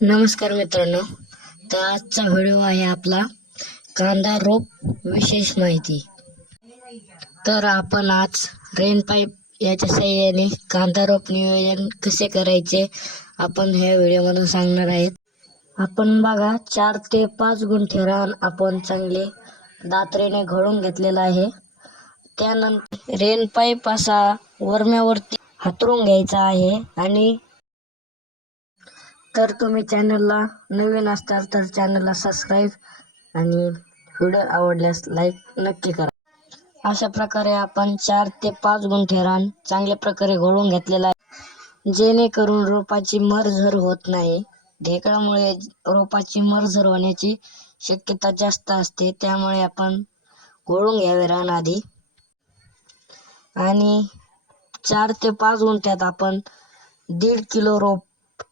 नमस्कार मित्रांनो, तर आजचा व्हिडिओ आहे आपला कांदा रोप विशेष माहिती. तर आपण आज रेन पाईप याच्या साहाय्याने कांदा रोप नियोजन कसे करायचे आपण ह्या व्हिडिओमध्ये सांगणार आहेत. आपण बघा 4 ते 5 गुंठे रान आपण चांगले दात्रेने घडून घेतलेला आहे. त्यानंतर रेन पाईप असा वरम्यावरती हातरून घ्यायचा आहे. आणि तर तुम्ही चॅनलला नवीन असताल तर चॅनलला सबस्क्राईब आणि व्हिडिओ आवडल्यास लाईक नक्की करा. अशा प्रकारे आपण 4 ते 5 गुंठे रान चांगल्या प्रकारे घोळून घेतलेला आहे, जेणेकरून रोपाची मरझर होत नाही. ढेकळामुळे रोपाची मरझर होण्याची शक्यता जास्त असते, त्यामुळे आपण घोळून घ्यावे रान आधी. आणि 4 ते 5 गुंठ्यात आपण 1.5 किलो रोप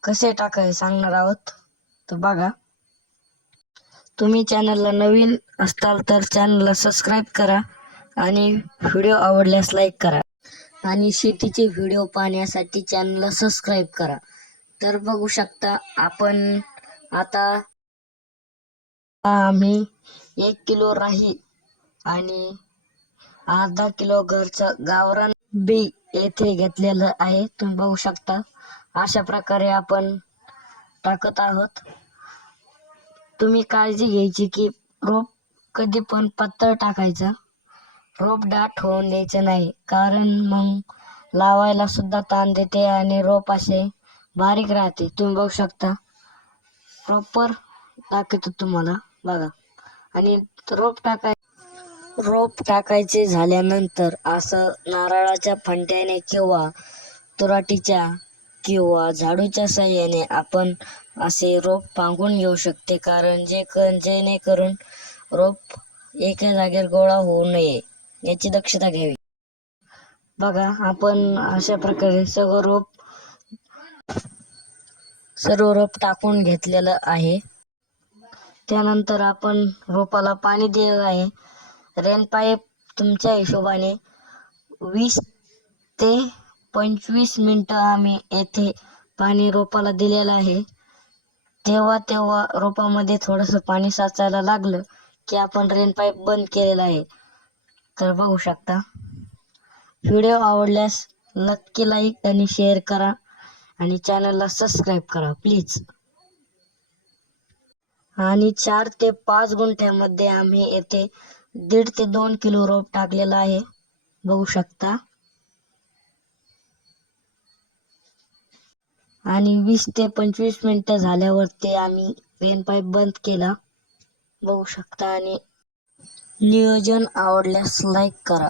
कसे टाकायचे सांगणार आहोत. तर बघा, तुम्ही चॅनलला नवीन असताल तर चॅनलला सबस्क्राईब करा आणि व्हिडिओ आवडल्यास लाईक करा. आणि शेतीचे व्हिडिओ पाहण्यासाठी चॅनलला सबस्क्राईब करा. तर बघू शकता आपण आता आम्ही 1 किलो राही आणि अर्धा किलो घरचं गावरान बी येथे घेतलेलं आहे. तुम्ही बघू शकता अशा प्रकारे आपण टाकत आहोत. तुम्ही काळजी घ्यायची की रोप कधी पण पातळ टाकायचं, रोप दाट होऊन द्यायचं नाही, कारण मग लावायला सुद्धा ताण देते आणि रोप असे बारीक राहते. तुम्ही बघू शकता प्रॉपर टाकतो तुम्हाला बघा. आणि रोप टाकायचे झाल्यानंतर असं नारळाच्या फंट्याने किंवा तुराटीच्या किंवा झाडूच्या साहाय्याने आपण असे रोप पांगून घेऊ शकते, कारण जेणेकरून रोप एका जागेवर गोळा होऊ नये याची दक्षता घ्यावी. बघा, आपण अशा प्रकारे सर्व रोप टाकून घेतलेलं आहे. त्यानंतर आपण रोपाला पाणी दिलेलं आहे. रेन पाईप तुमच्या हिशोबाने 20 ते 25 मिनिटं आम्ही येथे पाणी रोपाला दिलेलं आहे. तेव्हा रोपामध्ये थोडंसं पाणी साचायला लागलं की आपण रेन पाईप बंद केलेला आहे. तर बघू शकता. व्हिडिओ आवडल्यास नक्की लाईक आणि शेअर करा आणि चॅनलला सबस्क्राईब करा प्लीज. आणि 4 ते 5 गुंठ्यामध्ये आम्ही येथे 1.5 ते 2 किलो रोप टाकलेला आहे, बघू शकता. आणि 20 ते 25 मिनिटं झाल्यावरती आम्ही रेन पाईप बंद केला, बघू शकता. आणि नियोजन आवडल्यास लाईक करा.